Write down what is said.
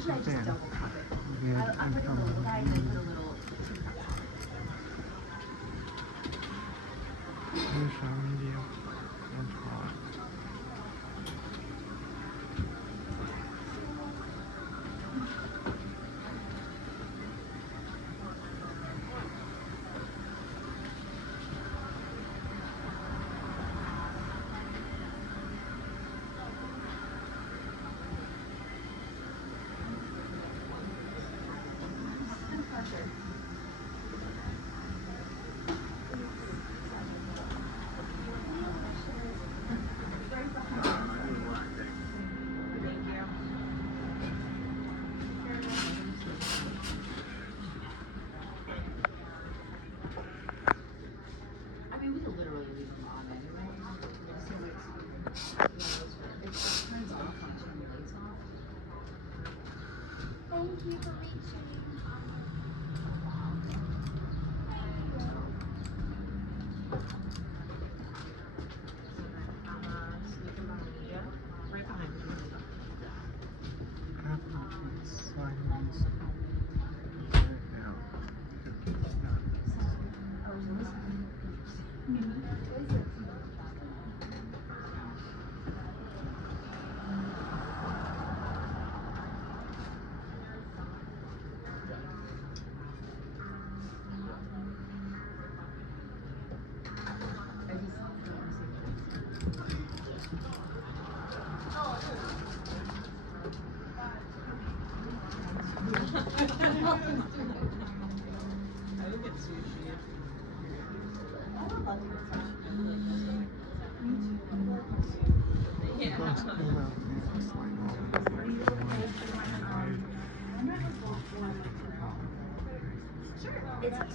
Actually, I just Japan. double tap it. Yeah, I put a little guy and then put a little teacup top. Social media control. I mean, we could literally leave them on anyway. So it turns off when I turn the lights off. Thank you for reaching. Right behind you. Silence. I was listening. Yeah. It's